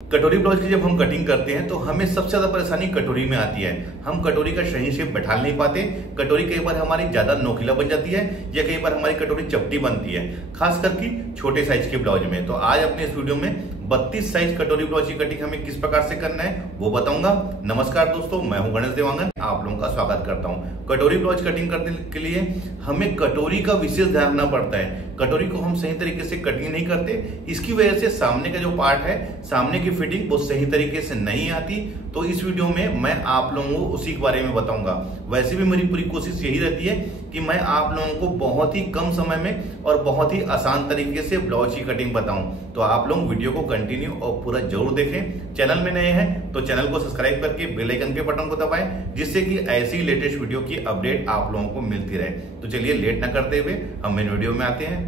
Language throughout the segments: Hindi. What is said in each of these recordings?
कटोरी ब्लाउज की जब हम कटिंग करते हैं तो हमें सबसे ज्यादा परेशानी कटोरी में आती है। हम कटोरी का सही शेप बैठा नहीं पाते। कटोरी कई बार हमारी ज्यादा नोकीला बन जाती है या कई बार हमारी कटोरी चपटी बनती है, खास करके छोटे साइज के ब्लाउज में। तो आज अपने इस वीडियो में 32 साइज कटोरी ब्लाउज की कटिंग हमें किस प्रकार से करना है वो बताऊंगा। नमस्कार दोस्तों, मैं हूं गणेश देवांगन, आप लोगों का स्वागत करता हूं। कटोरी ब्लाउज कटिंग करने के लिए हमें कटोरी का विशेष ध्यान रखना पड़ता है। कटोरी को हम सही तरीके से कटिंग नहीं करते, इसकी वजह से सामने का जो पार्ट है, सामने की फिटिंग वो सही तरीके से नहीं आती। तो इस वीडियो में मैं आप लोगों को उसी के बारे में बताऊंगा। वैसे भी मेरी पूरी कोशिश यही रहती है कि मैं आप लोगों को बहुत ही कम समय में और बहुत ही आसान तरीके से ब्लाउज की कटिंग बताऊं। तो आप लोग वीडियो को कंटिन्यू और पूरा जरूर देखें। चैनल में नए हैं तो चैनल को सब्सक्राइब करके बेल आइकन के बटन को दबाएं, जिससे कि ऐसी लेटेस्ट वीडियो की अपडेट आप लोगों को मिलती रहे। तो चलिए लेट ना करते हुए हम मेन वीडियो में आते हैं।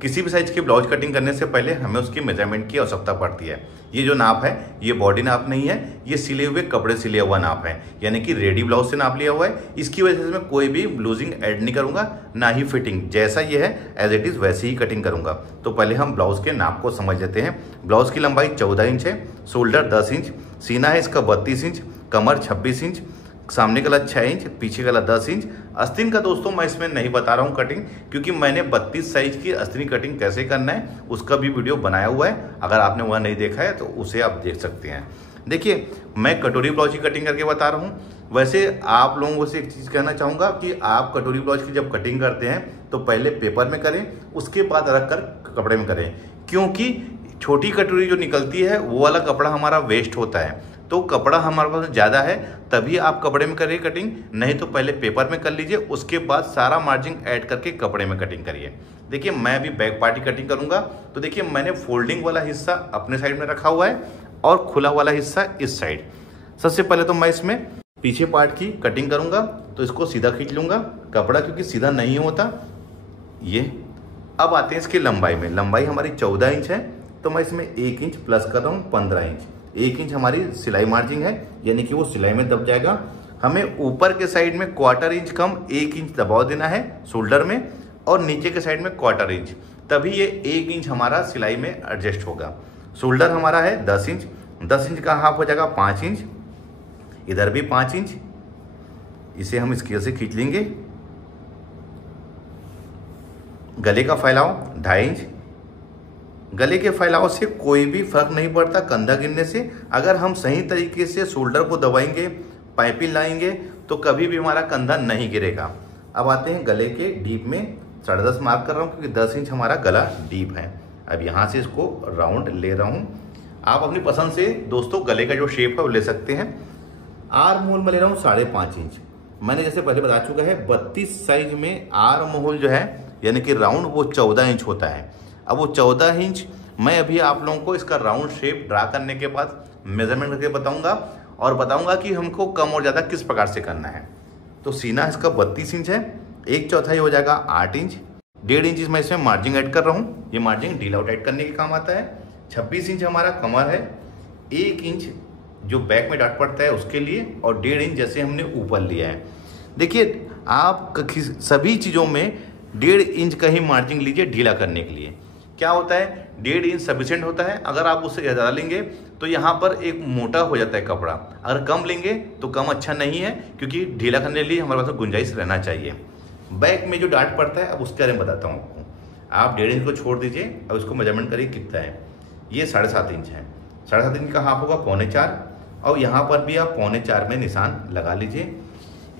किसी भी साइज की ब्लाउज कटिंग करने से पहले हमें उसकी मेजरमेंट की आवश्यकता पड़ती है। ये जो नाप है ये बॉडी नाप नहीं है, ये सिले हुए कपड़े सिले हुआ नाप है, यानी कि रेडी ब्लाउज से नाप लिया हुआ है। इसकी वजह से मैं कोई भी लूजिंग ऐड नहीं करूंगा, ना ही फिटिंग। जैसा ये है एज इट इज वैसे ही कटिंग करूंगा। तो पहले हम ब्लाउज के नाप को समझ लेते हैं। ब्लाउज की लंबाई 14 इंच है, शोल्डर 10 इंच, सीना है इसका 32 इंच, कमर 26 इंच, सामने गला 6 इंच, पीछे गला 10 इंच। आस्तीन का दोस्तों मैं इसमें नहीं बता रहा हूँ कटिंग, क्योंकि मैंने 32 साइज की आस्तीन कटिंग कैसे करना है उसका भी वीडियो बनाया हुआ है। अगर आपने वह नहीं देखा है तो उसे आप देख सकते हैं। देखिए, मैं कटोरी ब्लाउज की कटिंग करके बता रहा हूँ। वैसे आप लोगों से एक चीज़ कहना चाहूँगा कि आप कटोरी ब्लाउज की जब कटिंग करते हैं तो पहले पेपर में करें, उसके बाद रख कर कपड़े में करें, क्योंकि छोटी कटोरी जो निकलती है वो वाला कपड़ा हमारा वेस्ट होता है। तो कपड़ा हमारे पास ज़्यादा है तभी आप कपड़े में करिए कटिंग, नहीं तो पहले पेपर में कर लीजिए, उसके बाद सारा मार्जिन ऐड करके कपड़े में कटिंग करिए। देखिए, मैं अभी बैक पार्टी कटिंग करूँगा। तो देखिए, मैंने फोल्डिंग वाला हिस्सा अपने साइड में रखा हुआ है और खुला वाला हिस्सा इस साइड। सबसे पहले तो मैं इसमें पीछे पार्ट की कटिंग करूँगा। तो इसको सीधा खींच लूँगा कपड़ा, क्योंकि सीधा नहीं होता ये। अब आते हैं इसकी लंबाई में। लंबाई हमारी 14 इंच है, तो मैं इसमें 1 इंच प्लस कर रहा हूँ, 15 इंच। 1 इंच हमारी सिलाई मार्जिन है, यानी कि वो सिलाई में दब जाएगा। हमें ऊपर के साइड में 1/4 इंच कम 1 इंच दबाव देना है शोल्डर में, और नीचे के साइड में 1/4 इंच, तभी ये 1 इंच हमारा सिलाई में एडजस्ट होगा। शोल्डर हमारा है 10 इंच, 10 इंच का हाफ हो जाएगा 5 इंच, इधर भी 5 इंच। इसे हम स्केल से खींच लेंगे। गले का फैलाव 2.5 इंच। गले के फैलाव से कोई भी फर्क नहीं पड़ता कंधा गिरने से। अगर हम सही तरीके से शोल्डर को दबाएंगे, पाइपिंग लाएंगे, तो कभी भी हमारा कंधा नहीं गिरेगा। अब आते हैं गले के डीप में। 10.5 मार्क कर रहा हूँ, क्योंकि 10 इंच हमारा गला डीप है। अब यहाँ से इसको राउंड ले रहा हूँ। आप अपनी पसंद से दोस्तों गले का जो शेप है वो ले सकते हैं। आर्म होल में ले रहा हूँ 5.5 इंच। मैंने जैसे पहले बता चुका है 32 साइज में आर्म होल जो है, यानी कि राउंड, वो 14 इंच होता है। अब वो 14 इंच मैं अभी आप लोगों को इसका राउंड शेप ड्रा करने के बाद मेजरमेंट करके बताऊंगा, और बताऊंगा कि हमको कम और ज़्यादा किस प्रकार से करना है। तो सीना इसका 32 इंच है, 1/4 हो जाएगा 8 इंच। 1.5 इंच मैं इसमें मार्जिन ऐड कर रहा हूँ। ये मार्जिन ढीला आउट ऐड करने के काम आता है। 26 इंच हमारा कमर है, 1 इंच जो बैक में डाट पड़ता है उसके लिए, और 1.5 इंच जैसे हमने ऊपर लिया है। देखिए, आप सभी चीज़ों में 1.5 इंच का ही मार्जिन लीजिए ढीला करने के लिए। क्या होता है, 1.5 इंच सफिशिएंट होता है। अगर आप उससे ज़्यादा लेंगे तो यहाँ पर एक मोटा हो जाता है कपड़ा। अगर कम लेंगे तो कम अच्छा नहीं है, क्योंकि ढीला करने के लिए हमारे पास गुंजाइश रहना चाहिए। बैक में जो डाट पड़ता है, अब उसके बारे में बताता हूँ आपको। आप 1.5 इंच को छोड़ दीजिए। अब इसको मेजरमेंट करिए कितना है। ये 7.5 इंच है। 7.5 इंच का हाफ होगा 3.25, और यहाँ पर भी आप 3.25 में निशान लगा लीजिए।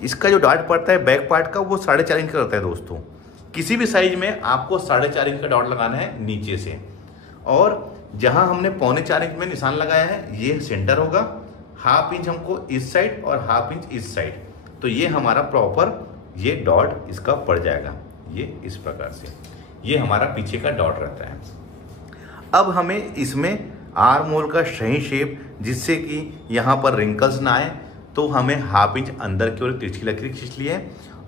इसका जो डाट पड़ता है बैक पार्ट का, वो 4.5 इंच का रहता है दोस्तों। किसी भी साइज में आपको 4.5 इंच का डॉट लगाना है नीचे से, और जहां हमने 3.25 इंच में निशान लगाया है ये सेंटर होगा। 1/2 इंच हमको इस साइड और 1/2 इंच इस साइड, तो ये हमारा प्रॉपर ये डॉट इसका पड़ जाएगा। ये इस प्रकार से ये हमारा पीछे का डॉट रहता है। अब हमें इसमें आर्म होल का सही शेप, जिससे कि यहाँ पर रिंकल्स ना आए, तो हमें 1/2 इंच अंदर की ओर तिरछी लकीर खींच ली है,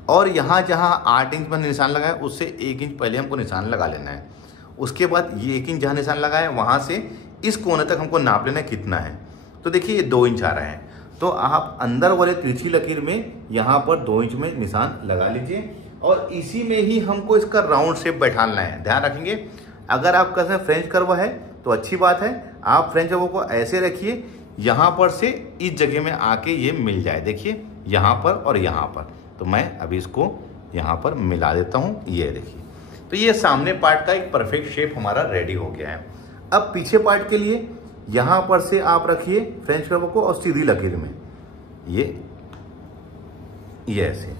और यहाँ जहाँ 8 इंच पर निशान लगाया उससे 1 इंच पहले हमको निशान लगा लेना है। उसके बाद ये 1 इंच जहाँ निशान लगाया वहाँ से इस कोने तक हमको नाप लेना है कितना है। तो देखिए, ये 2 इंच आ रहा है। तो आप अंदर वाले तिरछी लकीर में यहाँ पर 2 इंच में निशान लगा लीजिए, और इसी में ही हमको इसका राउंड शेप बैठाना है। ध्यान रखेंगे, अगर आपका फ्रेंच कर्व है तो अच्छी बात है, आप फ्रेंच पाव को ऐसे रखिए, यहाँ पर से इस जगह में आके ये मिल जाए। देखिए यहाँ पर और यहाँ पर। तो मैं अभी इसको यहाँ पर मिला देता हूँ, ये देखिए। तो ये सामने पार्ट का एक परफेक्ट शेप हमारा रेडी हो गया है। अब पीछे पार्ट के लिए यहाँ पर से आप रखिए फ्रेंच पाव को और सीधी लकीर में ये ऐसे।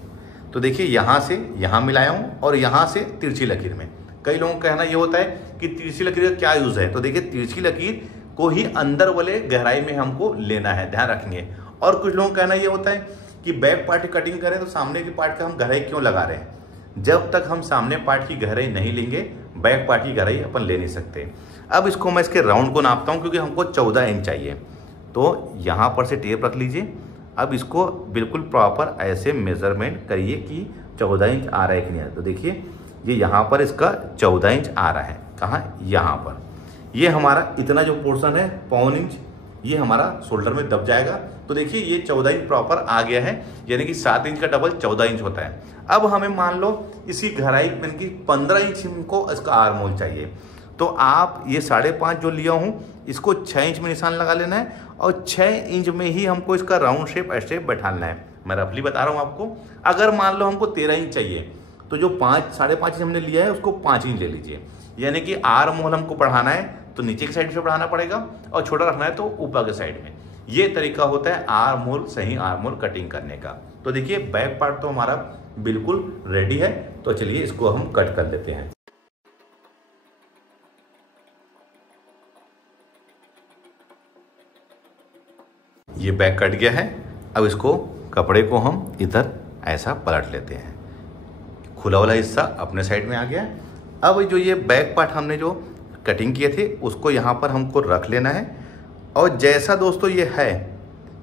तो देखिए यहाँ से यहाँ मिलाया हूँ और यहाँ से तिरछी लकीर में। कई लोगों का कहना ये होता है कि तिरछी लकीर का क्या यूज़ है। तो देखिए तिरछी लकीर को ही अंदर वाले गहराई में हमको लेना है, ध्यान रखेंगे। और कुछ लोगों का कहना ये होता है कि बैक पार्ट की कटिंग करें तो सामने के पार्ट का हम गहराई क्यों लगा रहे हैं। जब तक हम सामने पार्ट की गहराई नहीं लेंगे, बैक पार्ट की गहराई अपन ले नहीं सकते। अब इसको मैं इसके राउंड को नापता हूँ, क्योंकि हमको 14 इंच चाहिए। तो यहाँ पर से टेप रख लीजिए। अब इसको बिल्कुल प्रॉपर ऐसे मेजरमेंट करिए कि 14 इंच आ रहा है कि नहीं आ रहा। तो देखिए ये यहाँ पर इसका 14 इंच आ रहा है। कहाँ? यहाँ पर। ये हमारा इतना जो पोर्शन है 1.25 इंच, ये हमारा शोल्डर में दब जाएगा। तो देखिए ये 14 इंच प्रॉपर आ गया है, यानी कि 7 इंच का डबल 14 इंच होता है। अब हमें मान लो इसकी गहराई यानी कि 15 इंच हमको इसका आर्म होल चाहिए। तो आप ये 5.5 जो लिया हूँ इसको 6 इंच में निशान लगा लेना है और 6 इंच में ही हमको इसका राउंड शेप ऐसे बैठाना है। मैं रफली बता रहा हूँ आपको। अगर मान लो हमको 13 इंच चाहिए तो जो 5.5 इंच हमने लिया है उसको 5 इंच ले लीजिए। यानी कि आर्म होल हमको बढ़ाना है तो नीचे की साइड से बढ़ाना पड़ेगा और छोटा रखना है तो ऊपर के साइड में। ये तरीका होता है आर्म होल, सही आर्म होल कटिंग करने का। तो देखिए बैक पार्ट तो हमारा बिल्कुल रेडी है। तो चलिए इसको हम कट कर लेते हैं। ये बैक कट गया है। अब इसको कपड़े को हम इधर ऐसा पलट लेते हैं। खुला वाला हिस्सा अपने साइड में आ गया। अब जो ये बैक पार्ट हमने जो कटिंग किए थे उसको यहाँ पर हमको रख लेना है और जैसा दोस्तों ये है,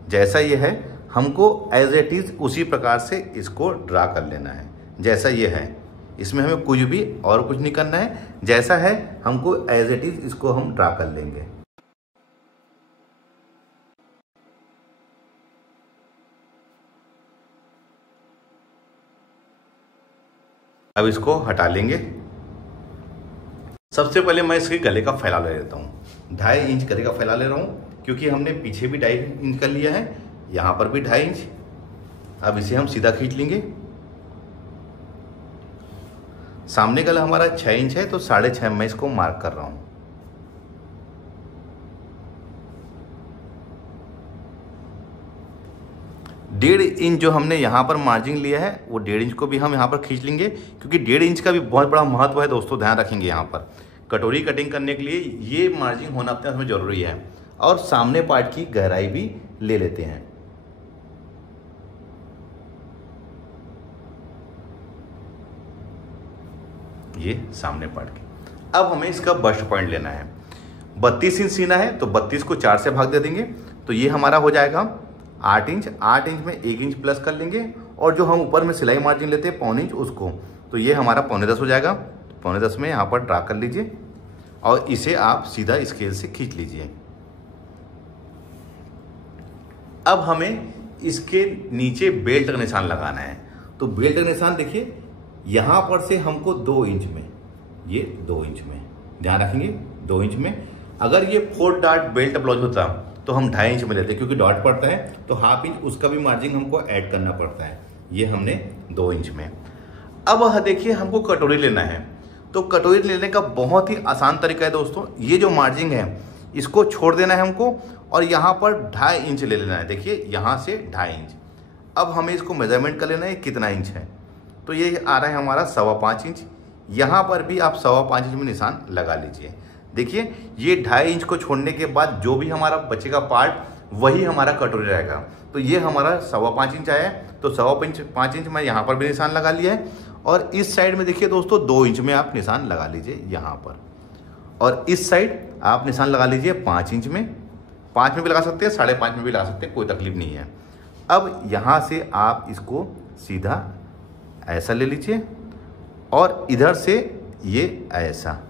जैसा ये है हमको एज इट इज़ उसी प्रकार से इसको ड्रा कर लेना है। जैसा ये है इसमें हमें कुछ भी और कुछ नहीं करना है। जैसा है हमको एज इट इज़ इसको हम ड्रा कर लेंगे। अब इसको हटा लेंगे। सबसे पहले मैं इसके गले का फैला ले लेता हूँ। 2.5 इंच गले का फैला ले रहा हूँ, क्योंकि हमने पीछे भी 2.5 इंच कर लिया है, यहाँ पर भी 2.5 इंच। अब इसे हम सीधा खींच लेंगे। सामने गला हमारा 6 इंच है तो 6.5 मैं इसको मार्क कर रहा हूँ। डेढ़ इंच जो हमने यहाँ पर मार्जिन लिया है वो 1.5 इंच को भी हम यहाँ पर खींच लेंगे, क्योंकि 1.5 इंच का भी बहुत बड़ा महत्व है दोस्तों। ध्यान रखेंगे यहाँ पर कटोरी कटिंग करने के लिए ये मार्जिन होना अपने में जरूरी है। और सामने पार्ट की गहराई भी ले लेते हैं। ये सामने पार्ट की। अब हमें इसका बस्ट पॉइंट लेना है। 32 इंच सीना है तो 32 को 4 से भाग दे देंगे तो ये हमारा हो जाएगा 8 इंच। 8 इंच में 1 इंच प्लस कर लेंगे और जो हम ऊपर में सिलाई मार्जिन लेते हैं 1.25 इंच उसको, तो ये हमारा 9.25 हो जाएगा। 9.25 में यहाँ पर ड्रा कर लीजिए और इसे आप सीधा स्केल से खींच लीजिए। अब हमें इसके नीचे बेल्ट का निशान लगाना है। तो बेल्ट का निशान देखिए यहाँ पर से हमको 2 इंच में, ये 2 इंच में, ध्यान रखेंगे 2 इंच में। अगर ये 4 डॉट बेल्ट ब्लाउज होता तो हम 2.5 इंच में लेते, क्योंकि डॉट पड़ता है तो ½ इंच उसका भी मार्जिन हमको ऐड करना पड़ता है। ये हमने 2 इंच में। अब देखिए हमको कटोरी लेना है। तो कटोरी लेने का बहुत ही आसान तरीका है दोस्तों। ये जो मार्जिन है इसको छोड़ देना है हमको और यहाँ पर 2.5 इंच ले लेना है। देखिए यहाँ से 2.5 इंच। अब हमें इसको मेजरमेंट कर लेना है कितना इंच है। तो ये आ रहा है हमारा 5.25 इंच। यहाँ पर भी आप 5.25 इंच में निशान लगा लीजिए। देखिए ये 2.5 इंच को छोड़ने के बाद जो भी हमारा बचेगा पार्ट वही हमारा कटोरी रहेगा। तो ये हमारा 5.25 इंच आया है। तो 5.25 इंच मैं यहाँ पर भी निशान लगा लिया है और इस साइड में देखिए दोस्तों 2 इंच में आप निशान लगा लीजिए यहाँ पर, और इस साइड आप निशान लगा लीजिए 5 इंच में। 5 में भी लगा सकते हैं, 5.5 में भी लगा सकते हैं, कोई तकलीफ नहीं है। अब यहाँ से आप इसको सीधा ऐसा ले लीजिए और इधर से ये ऐसा।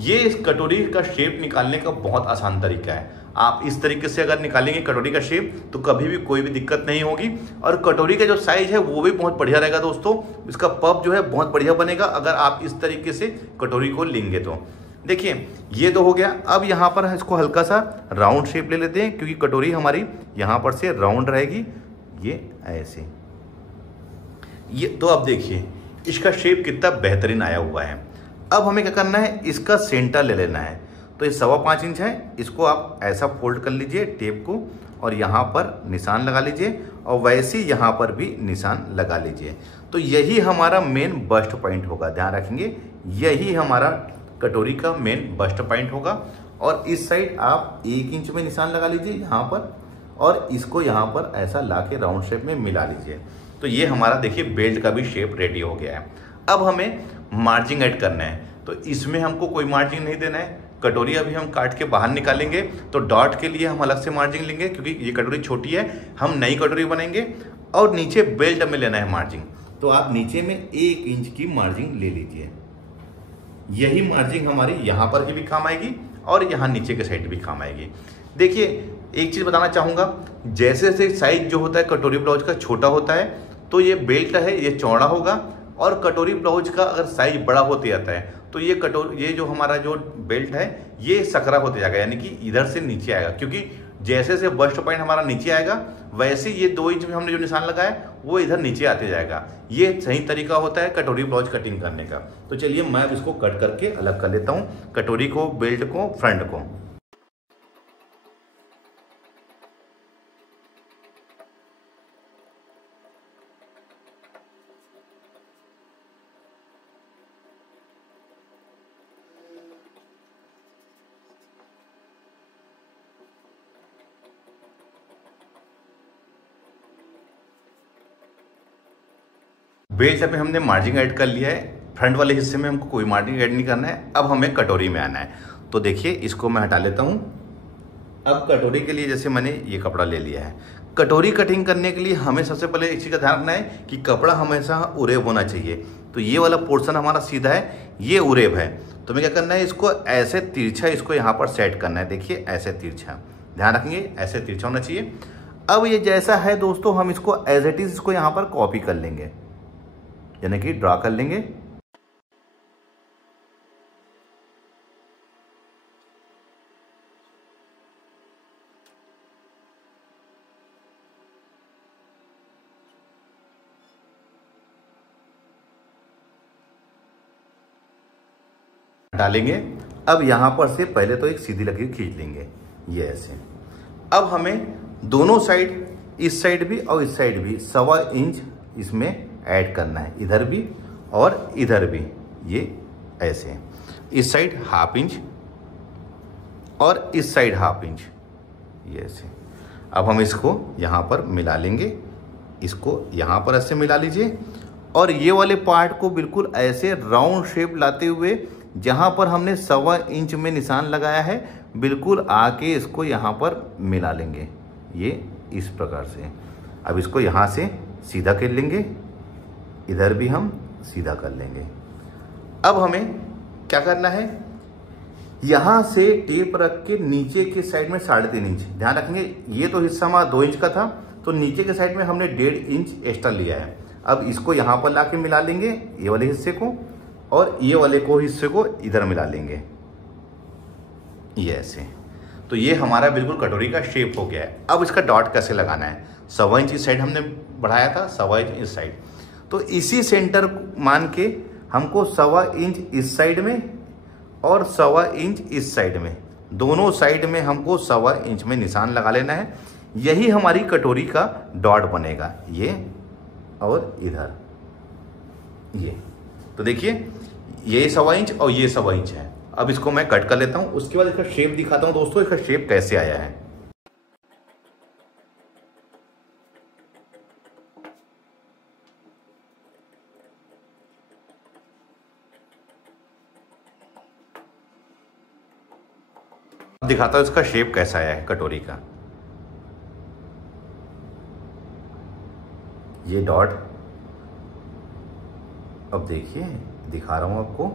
ये इस कटोरी का शेप निकालने का बहुत आसान तरीका है। आप इस तरीके से अगर निकालेंगे कटोरी का शेप तो कभी भी कोई भी दिक्कत नहीं होगी। और कटोरी का जो साइज है वो भी बहुत बढ़िया रहेगा दोस्तों। इसका पफ जो है बहुत बढ़िया बनेगा अगर आप इस तरीके से कटोरी को लेंगे तो। देखिए ये तो हो गया। अब यहाँ पर इसको हल्का सा राउंड शेप ले लेते हैं, क्योंकि कटोरी हमारी यहाँ पर से राउंड रहेगी, ये ऐसे। ये तो अब देखिए इसका शेप कितना बेहतरीन आया हुआ है। अब हमें क्या करना है, इसका सेंटर ले लेना है। तो ये 5.25 इंच है, इसको आप ऐसा फोल्ड कर लीजिए टेप को, और यहाँ पर निशान लगा लीजिए, और वैसे ही यहाँ पर भी निशान लगा लीजिए। तो यही हमारा मेन बस्ट पॉइंट होगा, ध्यान रखेंगे, यही हमारा कटोरी का मेन बस्ट पॉइंट होगा। और इस साइड आप 1 इंच में निशान लगा लीजिए यहाँ पर, और इसको यहाँ पर ऐसा ला के राउंड शेप में मिला लीजिए। तो ये हमारा देखिए बेल्ट का भी शेप रेडी हो गया है। अब हमें मार्जिंग ऐड करना है, तो इसमें हमको कोई मार्जिंग नहीं देना है। कटोरी अभी हम काट के बाहर निकालेंगे, तो डॉट के लिए हम अलग से मार्जिंग लेंगे, क्योंकि ये कटोरी छोटी है, हम नई कटोरी बनाएंगे। और नीचे बेल्ट में लेना है मार्जिंग, तो आप नीचे में 1 इंच की मार्जिंग ले लीजिए। यही मार्जिंग हमारी यहाँ पर भी काम आएगी, और यहाँ नीचे के साइड भी काम आएगी। देखिए एक चीज़ बताना चाहूँगा, जैसे जैसे साइज जो होता है कटोरी ब्लाउज का छोटा होता है, तो ये बेल्ट है ये चौड़ा होगा, और कटोरी ब्लाउज का अगर साइज बड़ा होते जाता है, तो ये जो हमारा जो बेल्ट है ये सकरा होते जाएगा, यानी कि इधर से नीचे आएगा। क्योंकि जैसे जैसे बस्ट पॉइंट हमारा नीचे आएगा, वैसे ये 2 इंच में हमने जो निशान लगाया वो इधर नीचे आते जाएगा। ये सही तरीका होता है कटोरी ब्लाउज कटिंग करने का। तो चलिए मैं अब इसको कट करके अलग कर लेता हूँ, कटोरी को, बेल्ट को, फ्रंट को। बेल्ट में हमने मार्जिंग ऐड कर लिया है, फ्रंट वाले हिस्से में हमको कोई मार्जिंग ऐड नहीं करना है। अब हमें कटोरी में आना है, तो देखिए इसको मैं हटा लेता हूँ। अब कटोरी के लिए जैसे मैंने ये कपड़ा ले लिया है, कटोरी कटिंग करने के लिए हमें सबसे पहले इस चीज़ का ध्यान रखना है कि कपड़ा हमेशा उरेब होना चाहिए। तो ये वाला पोर्शन हमारा सीधा है, ये उरेब है। तो हमें क्या करना है, इसको ऐसे तिरछा इसको यहाँ पर सेट करना है। देखिए ऐसे तिरछा, ध्यान रखेंगे ऐसे तिरछा होना चाहिए। अब ये जैसा है दोस्तों, हम इसको एज इट इज इसको यहाँ पर कॉपी कर लेंगे, यानी कि ड्रा कर लेंगे। डालेंगे। अब यहां पर से पहले तो एक सीधी लकीर खींच लेंगे, ये ऐसे। अब हमें दोनों साइड, इस साइड भी और इस साइड भी 1.25 इंच इसमें ऐड करना है, इधर भी और इधर भी, ये ऐसे। इस साइड 1/2 इंच और इस साइड 1/2 इंच, ये ऐसे। अब हम इसको यहाँ पर मिला लेंगे, इसको यहाँ पर ऐसे मिला लीजिए, और ये वाले पार्ट को बिल्कुल ऐसे राउंड शेप लाते हुए, जहाँ पर हमने 1.25 इंच में निशान लगाया है, बिल्कुल आके इसको यहाँ पर मिला लेंगे, ये इस प्रकार से। अब इसको यहाँ से सीधा कर लेंगे, इधर भी हम सीधा कर लेंगे। अब हमें क्या करना है, यहाँ से टेप रख के नीचे के साइड में 3.5 इंच, ध्यान रखेंगे ये तो हिस्सा हमारा 2 इंच का था, तो नीचे के साइड में हमने 1.5 इंच एक्स्ट्रा लिया है। अब इसको यहाँ पर ला के मिला लेंगे, ये वाले हिस्से को, और ये वाले को हिस्से को इधर मिला लेंगे, ये ऐसे। तो ये हमारा बिल्कुल कटोरी का शेप हो गया है। अब इसका डॉट कैसे लगाना है, 1.25 इंच इस साइड हमने बढ़ाया था, 1.25 इंच इस साइड, तो इसी सेंटर मान के हमको 1.25 इंच इस साइड में और 1.25 इंच इस साइड में, दोनों साइड में हमको 1.25 इंच में निशान लगा लेना है। यही हमारी कटोरी का डॉट बनेगा, ये और इधर ये। तो देखिए ये 1.25 इंच और ये 1.25 इंच है। अब इसको मैं कट कर लेता हूं, उसके बाद इसका शेप दिखाता हूं दोस्तों, इसका शेप कैसे आया है। दिखाता हूं इसका शेप कैसा आया है कटोरी का। ये डॉट, अब देखिए दिखा रहा हूं आपको,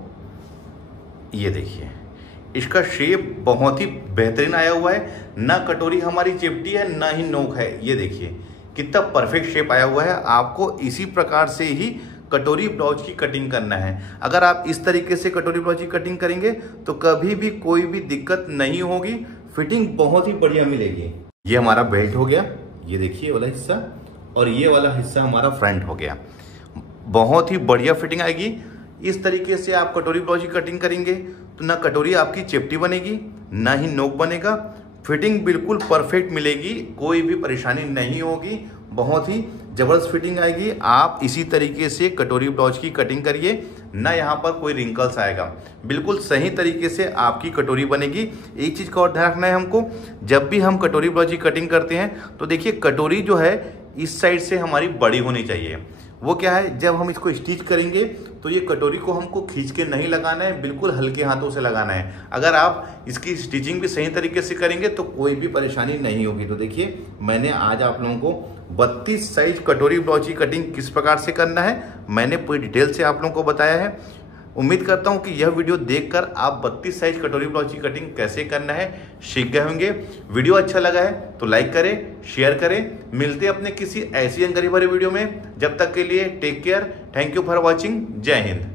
ये देखिए इसका शेप बहुत ही बेहतरीन आया हुआ है। ना कटोरी हमारी चिपटी है ना ही नोक है, ये देखिए कितना परफेक्ट शेप आया हुआ है। आपको इसी प्रकार से ही कटोरी ब्लाउज की कटिंग करना है। अगर आप इस तरीके से कटोरी ब्लाउज की कटिंग करेंगे तो कभी भी कोई भी दिक्कत नहीं होगी, फिटिंग बहुत ही बढ़िया मिलेगी। ये हमारा बेल्ट हो गया, ये देखिए वाला हिस्सा, और ये वाला हिस्सा हमारा फ्रंट हो गया। बहुत ही बढ़िया फिटिंग आएगी। इस तरीके से आप कटोरी ब्लाउज की कटिंग करेंगे तो ना कटोरी आपकी चेप्टी बनेगी ना ही नोक बनेगा, फिटिंग बिल्कुल परफेक्ट मिलेगी, कोई भी परेशानी नहीं होगी, बहुत ही जबरदस्त फिटिंग आएगी। आप इसी तरीके से कटोरी ब्लाउज की कटिंग करिए, ना यहाँ पर कोई रिंकल्स आएगा, बिल्कुल सही तरीके से आपकी कटोरी बनेगी। एक चीज़ का और ध्यान रखना है हमको, जब भी हम कटोरी ब्लाउज की कटिंग करते हैं तो देखिए कटोरी जो है इस साइड से हमारी बड़ी होनी चाहिए। वो क्या है, जब हम इसको स्टिच करेंगे तो ये कटोरी को हमको खींच के नहीं लगाना है, बिल्कुल हल्के हाथों से लगाना है। अगर आप इसकी स्टिचिंग भी सही तरीके से करेंगे तो कोई भी परेशानी नहीं होगी। तो देखिए मैंने आज आप लोगों को 32 साइज कटोरी ब्लाउज की कटिंग किस प्रकार से करना है मैंने पूरी डिटेल से आप लोगों को बताया है। उम्मीद करता हूं कि यह वीडियो देखकर आप 32 साइज कटोरी ब्लाउज की कटिंग कैसे करना है सीख गए होंगे। वीडियो अच्छा लगा है तो लाइक करें, शेयर करें। मिलते हैं अपने किसी ऐसी जानकारी भरे वीडियो में, जब तक के लिए take care, thank you for watching, जय हिंद।